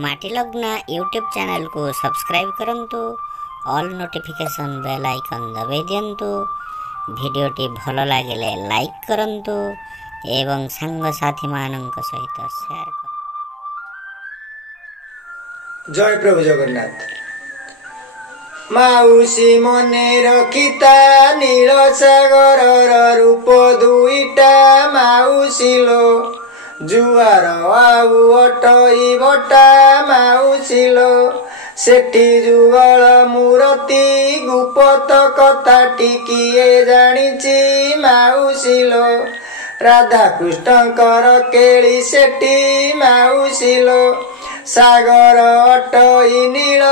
माटी लग्न YouTube channel को सब्सक्राइब करंतु ऑल नोटिफिकेशन बेल आइकन दबाई दियंतु वीडियोटी भल लगे लाइक करंतु एवं सांग साथी मानक सहित शेयर कर। जय प्रभु जगन्नाथ। माउसी मने रखिता नील सागर रूप दुईटा माउसी लो जुआर आउ अटई बटा माउसी लो सेठी जुगल मूर्ति गुपत कथा टिकिए जानिछि माउसी लो राधा कृष्णकर केली सेठी माउसी लो सागर अटई नील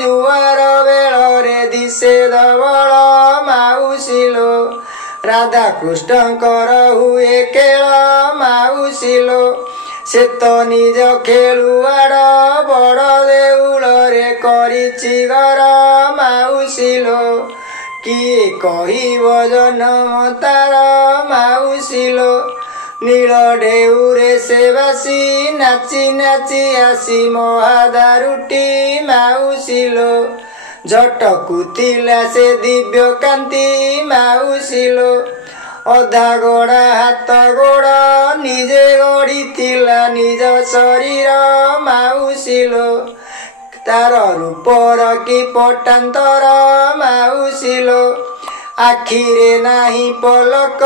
जुआर बेଳରେ दिशे धवल माउसी लो राधा कृष्णकर हुए खेल माउसी लो से तो निज खेलुआड़ बड़ देउଳରେ କରିଛି घर माउसी लो किए कहिब जन्म तार माउसी लो नील ढेउरे से बासी नाची नाची आसी महादारुटी माउसी लो झटकुथिला से दिव्य कांति माउसी लो अधा गोड़ा हाथ गोड़ निजे गढ़ी निज शरीर माउसी लो तार रूपर कि पटांतर माउसी लो आखिरे नाही पलक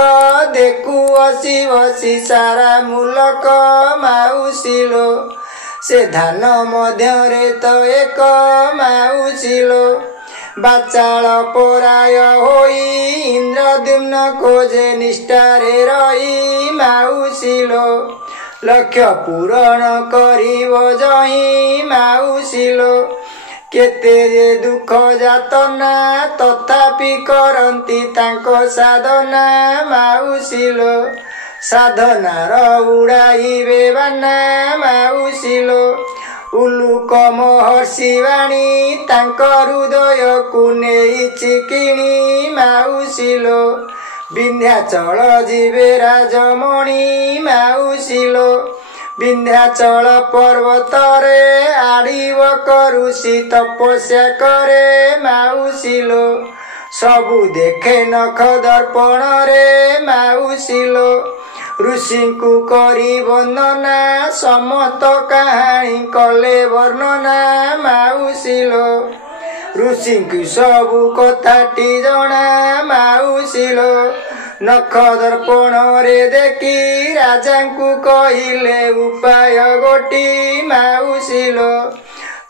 देखु बसी बसी सारा मुलक माउसी लो से धान मध्यरे तो एक माउसी लो बाचाल पराय होई इंद्रद्युम्न खोजे निष्ठारे रही माउसी लो लक्ष्य पूरण करिब जही माउसी लो केते जे दुख जातना तथापि करंती तांको साधना माउसी लो साधनार उड़ाइबे बाना माउसी लो उल्लूक महर्षि वाणी तांको हृदय को नेइछि किणी माउसी लो विंध्याचल जीवे राजमणि माउसी लो विंध्याचल पर्वतरे आड़ीव करुषि तपस्या करे माउसी लो सबु देखे नख दर्पण रे माउसी लो ऋषि को करी वंदना समत कहानी कले वर्णना माउसी लो ऋषि की सबु कथाटी जना माउसी लो नख दर्पण रे देखी राजा को कहिले उपाय गोटी माउसी लो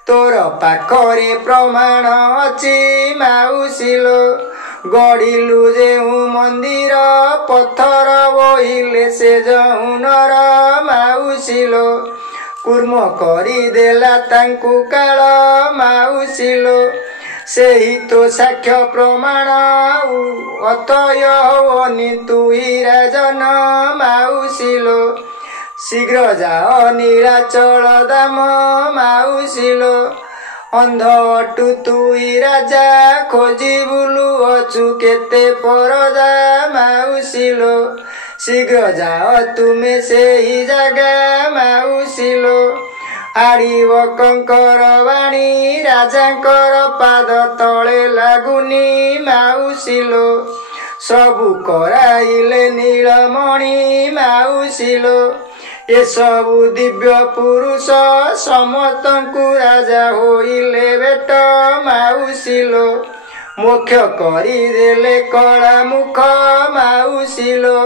तोर पाखरे प्रमाण अछि माउसी लो गढ़िलु जेहु मंदिर पत्थर बोहिले से जहु नर माउसी लो कुर्म करी देला तांकु काल माउसी लो सेही तो साक्ष्य प्रमाण अतय होनी तुई राजन माउसी लो शीघ्र जाओ नीलाचल दाम माउसी लो अंध अटु तुई राजा खोजी बुलु अछु केते परजा माउसी लो शीघ्र जाओ तुमे सेही जागा माउसी लो आड़ीव कंकर वाणी राजांकर पाद तले लागुनी माउसी लो सबु कराइले नीलमणि माउसी लो ए सबु दिव्य पुरुष समस्तंकु राजा होइले बेट माउसी लो मोक्ष करिदेले कला मुख माउसी लो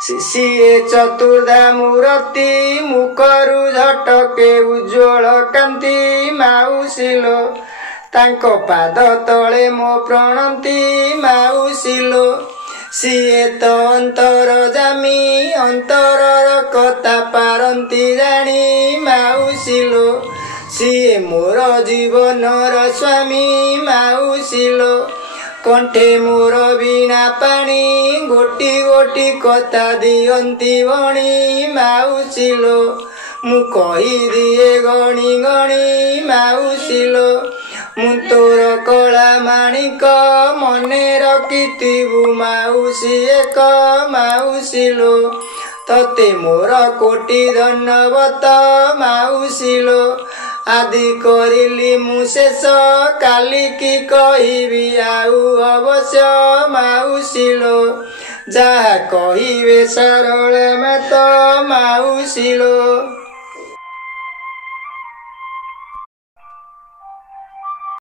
सीए चतुर्धा मूर्ति मुखरु झटके उज्ज्वल कांति माउसी लो तांको पाद तले मो प्रणति माउसी लो सीए तो अंतर जामी अंतरर कथा पारंती जानी माउसी लो सीए मोर जीवनर स्वामी माउसी लो कंठे मोर बिना पानी गोटी गोटी कथा दियंती बणी माउसी लो मु कही दिए गणी गणी माउसी लो मु तोर कला माणिक मने रखिथिबु माउसी एक माउसी लो तते मोर कोटि धन्यवाद माउसी लो ଆଦି କରିଲି ମୁଁ ଶେଷ କାଲିକି କହିବି ଆଉ ଅବଶ୍ୟ ମାଉସୀଲୋ ଯାହା କହିବେ ସରଳ ମତ ମାଉସୀଲୋ।